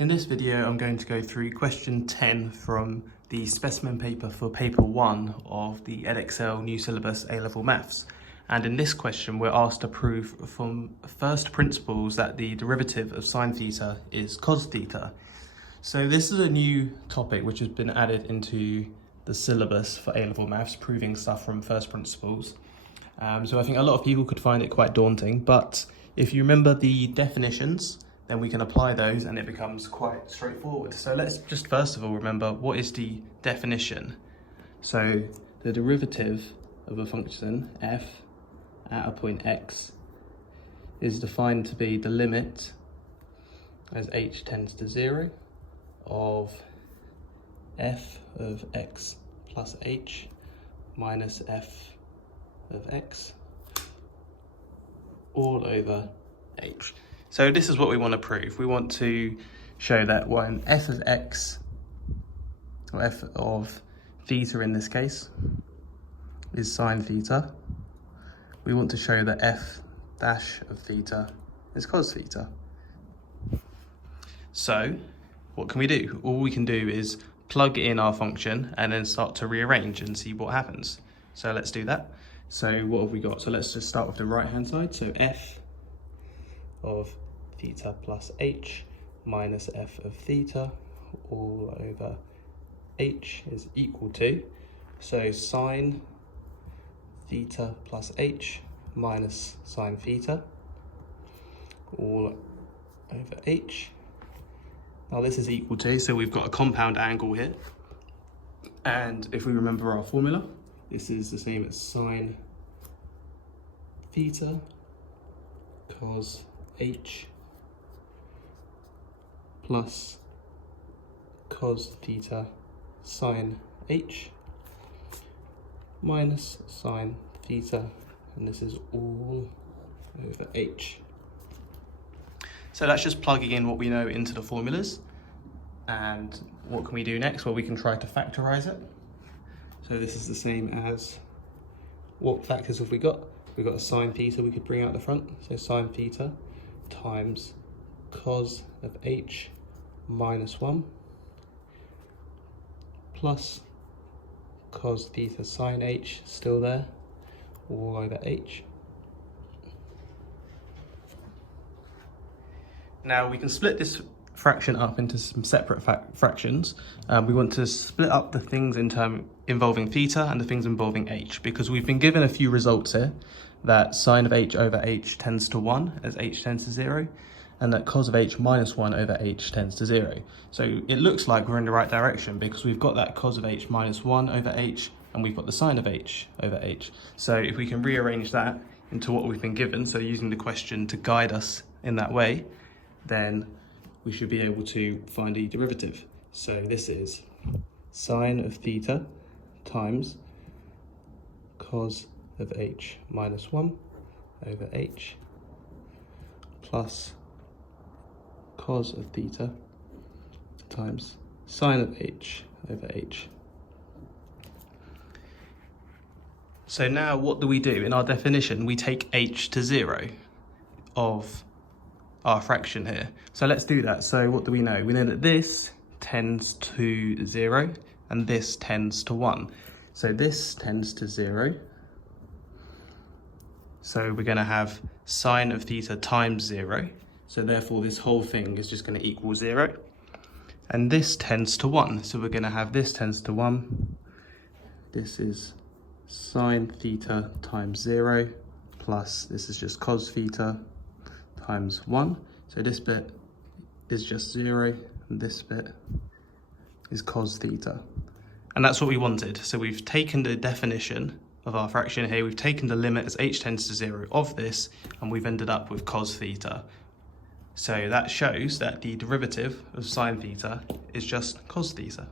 In this video, I'm going to go through question 10 from the specimen paper for paper 1 of the Edexcel New Syllabus A-Level Maths. And in this question, we're asked to prove from first principles that the derivative of sine theta is cos theta. So this is a new topic which has been added into the syllabus for A-Level Maths, proving stuff from first principles. So I think a lot of people could find it quite daunting, but if you remember the definitions, then we can apply those and it becomes quite straightforward. So let's just first of all remember, what is the definition? So the derivative of a function f at a point x is defined to be the limit as h tends to 0 of f of x plus h minus f of x all over h. So this is what we want to prove. We want to show that when f of x, or f of theta in this case, is sine theta, we want to show that f dash of theta is cos theta. So what can we do? All we can do is plug in our function and then start to rearrange and see what happens. So let's do that. So what have we got? So let's just start with the right hand side. So f of theta plus h minus f of theta all over h is equal to, so sine theta plus h minus sine theta all over h. Now this is equal to, so we've got a compound angle here, and if we remember our formula, this is the same as sine theta cos h plus cos theta sine h minus sine theta, and this is all over h. So that's just plugging in what we know into the formulas. And what can we do next? Well, we can try to factorize it. So this is the same as, what factors have we got? We've got a sine theta we could bring out the front. So sine theta times cos of h minus 1 plus cos theta sine h, still there, all over h. Now we can split this fraction up into some separate fractions. We want to split up the things involving theta and the things involving h, because we've been given a few results here that sine of h over h tends to 1 as h tends to 0, and that cos of h minus 1 over h tends to 0. So it looks like we're in the right direction because we've got that cos of h minus 1 over h and we've got the sine of h over h. So if we can rearrange that into what we've been given, so using the question to guide us in that way, then we should be able to find the derivative. So this is sine of theta times cos of h minus 1 over h plus cos of theta times sine of h over h. So now what do we do? In our definition, we take h to 0 of our fraction here. So let's do that. So what do we know? We know that this tends to 0 and this tends to 1. So this tends to 0. So we're going to have sine of theta times 0. So therefore this whole thing is just going to equal 0. And this tends to 1. So we're going to have this tends to 1. This is sine theta times 0 plus this is just cos theta times 1. So this bit is just 0 and this bit is cos theta. And that's what we wanted. So we've taken the definition of our fraction here, we've taken the limit as h tends to 0 of this, and we've ended up with cos theta. So that shows that the derivative of sine theta is just cos theta.